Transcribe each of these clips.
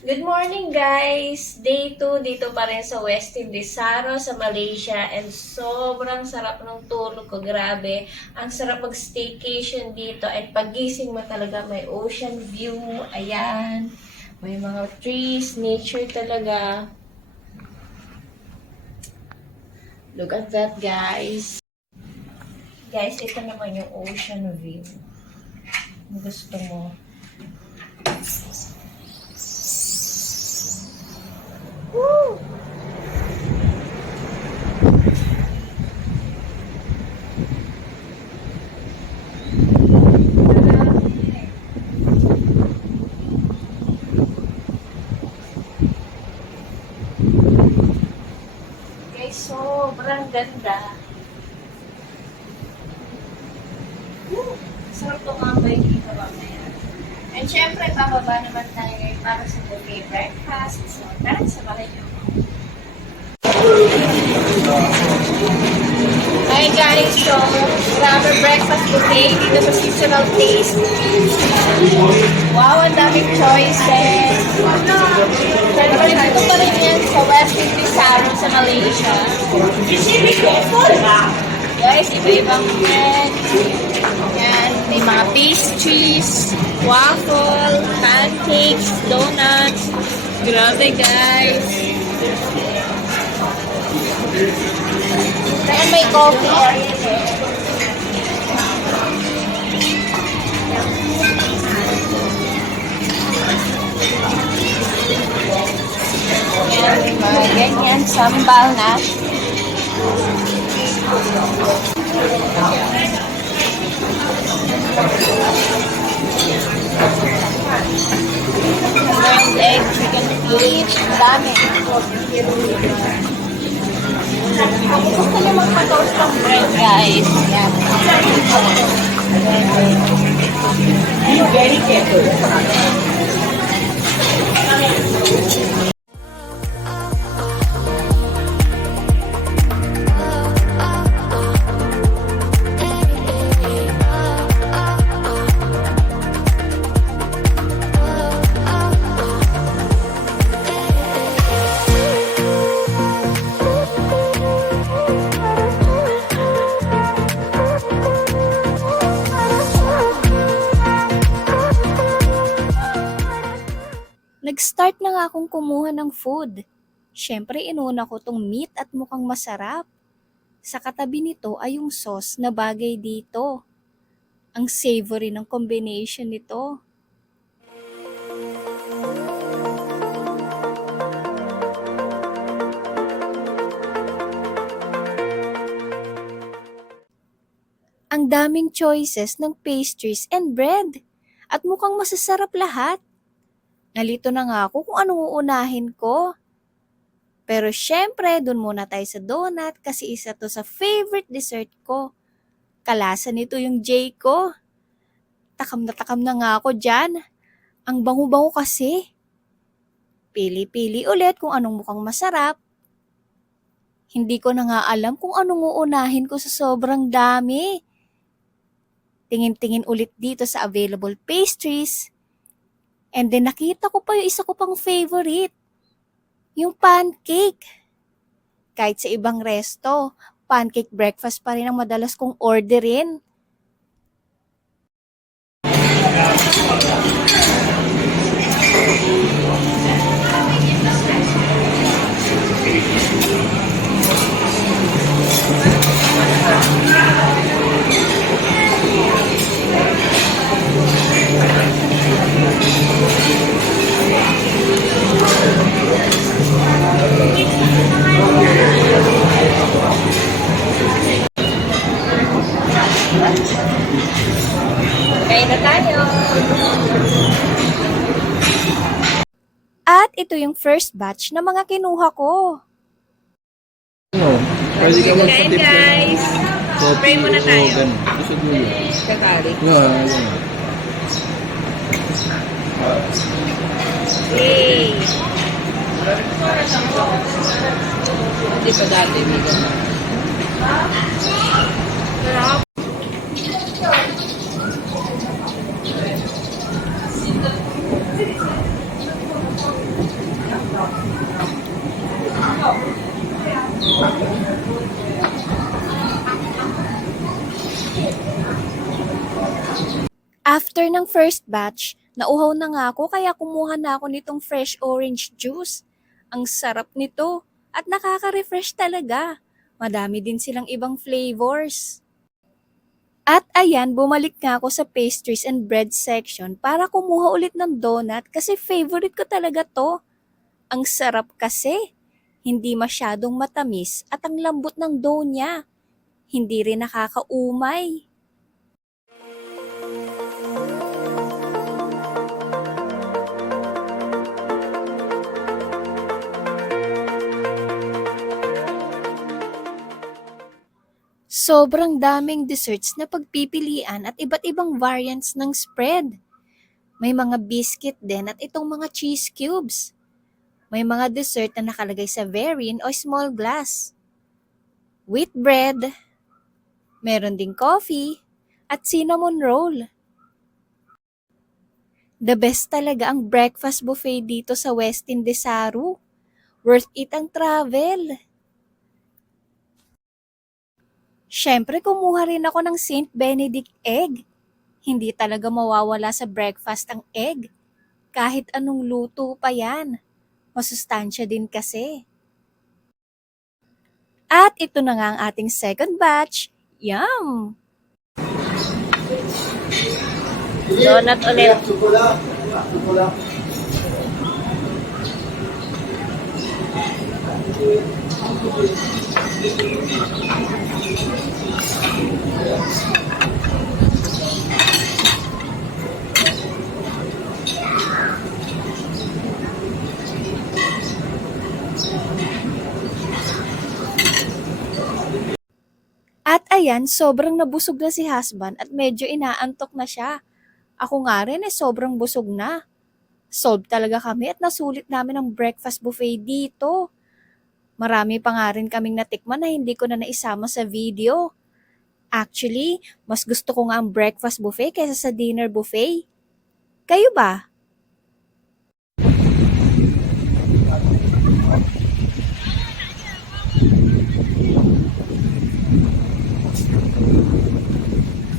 Good morning guys! Day 2 dito pa rin sa West Indisaro sa Malaysia and sobrang sarap ng tulog ko. Grabe, ang sarap mag-staycation dito at pagising mo talaga may ocean view. Ayan, may mga trees, nature talaga. Look at that guys. Guys, ito naman yung ocean view. Kung gusto mo. Woo! Guys, sobrang ganda. Woo! Sarap tumambay dito mamaya. And syempre, bababa naman tayo ngayon para sa buffet breakfast. So, tara, sabahan niyo ako. Hi guys! So, grabe breakfast buffet dito sa Seasonal Taste. Wow, ang daming choices. Syempre, dito pa rin yan sa West Indisaro sa Malaysia. Guys, iba-ibang bread. Yan, may mga pastries, waffle, pancakes, donuts. Grabe guys. Kaya may coffee area eh. Yan, mga ganyan, sambal na. Boiled egg, chicken feet, dami. Kung gusto niyo magpa-toast ng bread, guys, yan. Be very careful. Nag-start na nga akong kumuha ng food. Siyempre, inuna ko tong meat at mukhang masarap. Sa katabi nito ay yung sauce na bagay dito. Ang savory ng combination nito. Ang daming choices ng pastries and bread. At mukhang masasarap lahat. Nalito na nga ako kung anong uunahin ko. Pero syempre, dun muna tayo sa donut kasi isa to sa favorite dessert ko. Kalasa nito yung J ko. Takam na nga ako dyan. Ang bango-bango kasi. Pili-pili ulit kung anong mukhang masarap. Hindi ko na nga alam kung anong uunahin ko sa sobrang dami. Tingin-tingin ulit dito sa available pastries. And then nakita ko pa yung isa ko pang favorite. Yung pancake. Kahit sa ibang resto, pancake breakfast pa rin ang madalas kong orderin. Kain na tayo! At ito yung first batch na mga kinuha ko. Pwede ka Kain magpatip guys! Pray muna tayo. Gusto mo yun. Kakari. Yan. Yay! Hindi pa dati, may gano'n. Sarap! After ng first batch, nauhaw na nga ako kaya kumuha na ako nitong fresh orange juice. Ang sarap nito at nakaka-refresh talaga. Madami din silang ibang flavors. At ayan, bumalik nga ako sa pastries and bread section para kumuha ulit ng donut kasi favorite ko talaga to. Ang sarap kasi. Hindi masyadong matamis at ang lambot ng dough niya. Hindi rin nakakaumay. Sobrang daming desserts na pagpipilian at iba't ibang variants ng spread. May mga biscuit din at itong mga cheese cubes. May mga dessert na nakalagay sa varying o small glass. Wheat bread, meron ding coffee, at cinnamon roll. The best talaga ang breakfast buffet dito sa Westin Desaru. Worth it ang travel. Siyempre, kumuha rin ako ng St. Benedict egg. Hindi talaga mawawala sa breakfast ang egg. Kahit anong luto pa yan. Masustansya din kasi. At ito na nga ang ating second batch. Yum! Donut ulit. At ayan, sobrang nabusog na si husband at medyo inaantok na siya. Ako nga rin sobrang busog na. Solve talaga kami at nasulit namin ang breakfast buffet dito. Marami pa nga rin kaming natikman na hindi ko na naisama sa video. Actually, mas gusto ko nga ang breakfast buffet kaysa sa dinner buffet. Kayo ba?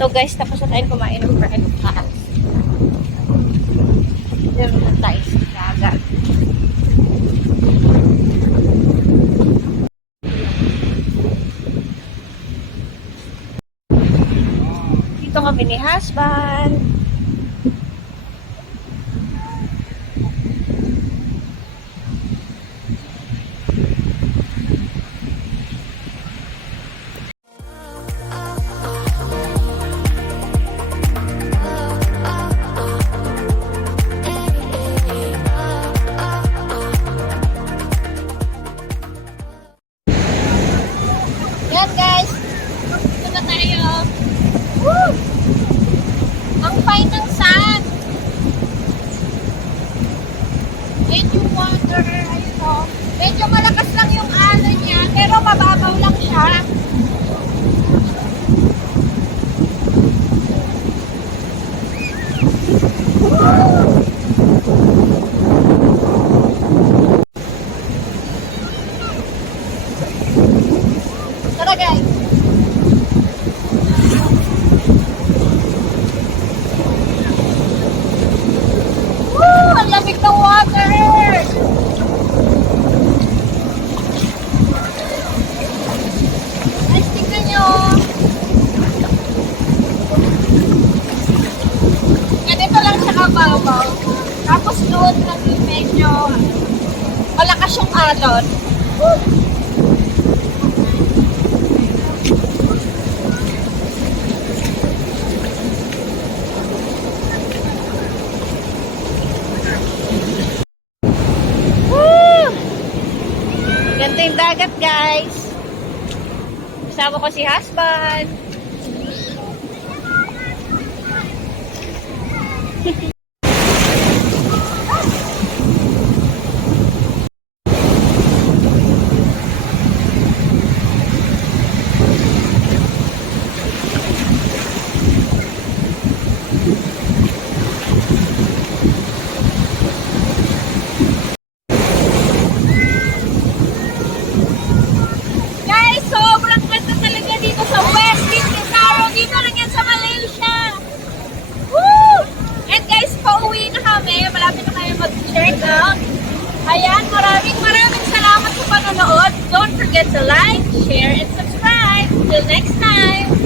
So guys, tapos na tayo kumain ng breakfast. Meron na tayo sa dagat. Dito kami ni husband. Yan guys, dito na tayo. Woo! Ang fine ng sun. Medyo water, ayun o. Medyo malakas lang yung alon niya, pero mababaw lang siya. Tara guys. Woo! Ang lamig ng water! Guys, tingnan nyo. Ganito lang siya kababaw. Tapos doon kasi medyo malakas yung alon. Woo! Ganito yung dagat, guys. Kasama ko si husband. Guys, sobrang ganda talaga dito sa Westin Desaru. Dito lang yan sa Malaysia. Woo! check out. Ayan, maraming salamat sa panonood. Don't forget to like, share, and subscribe. Till next time!